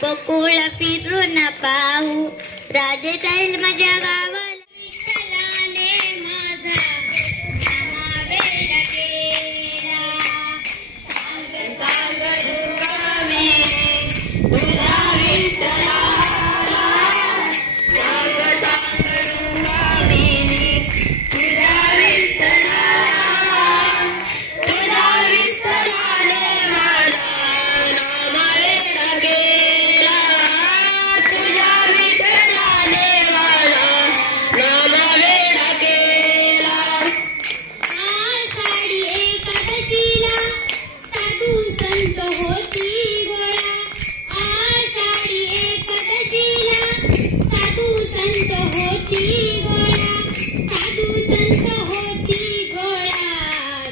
गोकुळ फिरून पाहू राधे चल माझ्या गावाला विठ्ठलाने माझा नामा वेड केला सांग सांग दुर्गामे तुझ्या विठ्ठलाला सांग सांग दुर्गामे तुझ्या विठ्ठलाला तुझ्या विठ्ठलाने माझा नामा वेड केला तुझ्या विठ्ठलाने माझा नामा वेड केला आषाढी एकादशीला साधू संत होती गोळा आषाढी एकादशीला साधू संत होती गोळा साधू संत होती गोळा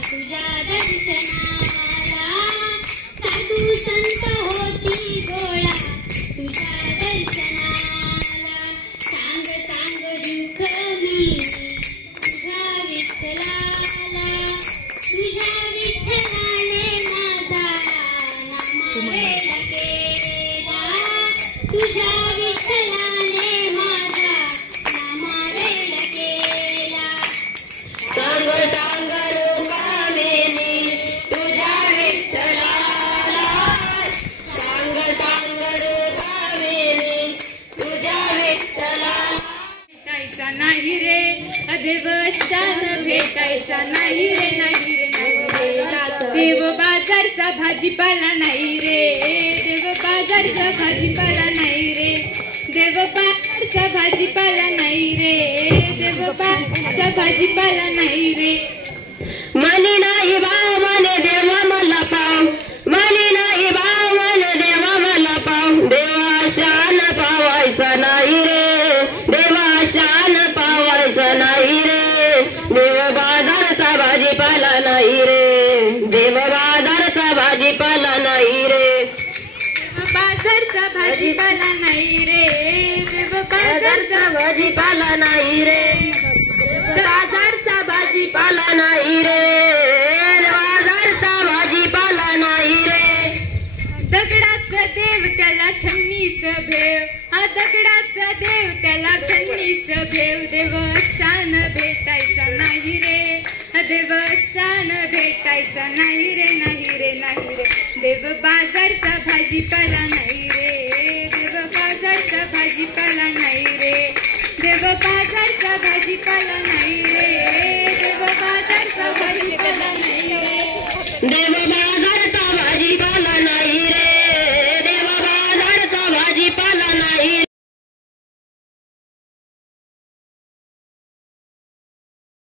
तुझ्या दर्शनाला साधू संत होती गोळा तुझ्या दर्शनाला सांग सांग दुःख मी तुझ्या विठ्ठलाला तुझ्या विठ्ठलाने माझा नामा वेड केला तुझ्या विठ्ठलाने माझा नामा वेड केला सांग सांग लोकांनी तुझ्या विठ्ठलाला सांग सांग लोकांनी तुझ्या विठ्ठलाला भेटायचा नाही रे देवशान भेटायचा नाही रे नाही रे नाही रे देव बाजारचा भाजीपाला नाही रे देव बाजारचा भाजीपाला नाही रे देव बाजारचा भाजीपाला नाही रे देव बाजारचा भाजीपाला नाही रे मनी नाही भाव मने देवा मला पाव मनी नाही भाव मने देवा मला पाव देवाशान पावायचा नाही रे देवाशान पावायचा नाही रे देव बाजारचा भाजीपाला नाही रे देव बाजारचा भाजीपाला नाही रे बाजारचा भाजीपाला नाही रे देव बाजारचा भाजीपाला नाही रे बाजारचा भाजीपाला नाही रे बाजारचा भाजीपाला नाही रे दगडाचं देव त्याला छन्नीचं भेव हा दगडाचा देव त्याला छन्नीचं भेव देव शान भेटायचा नाही रे देव शान भेटायचा नाही रे नाही रे नाही रे देव बाजारचा भाजीपाला नाही रे देव बाजारचा भाजीपाला नाही रे देव बाजारचा भाजीपाला नाही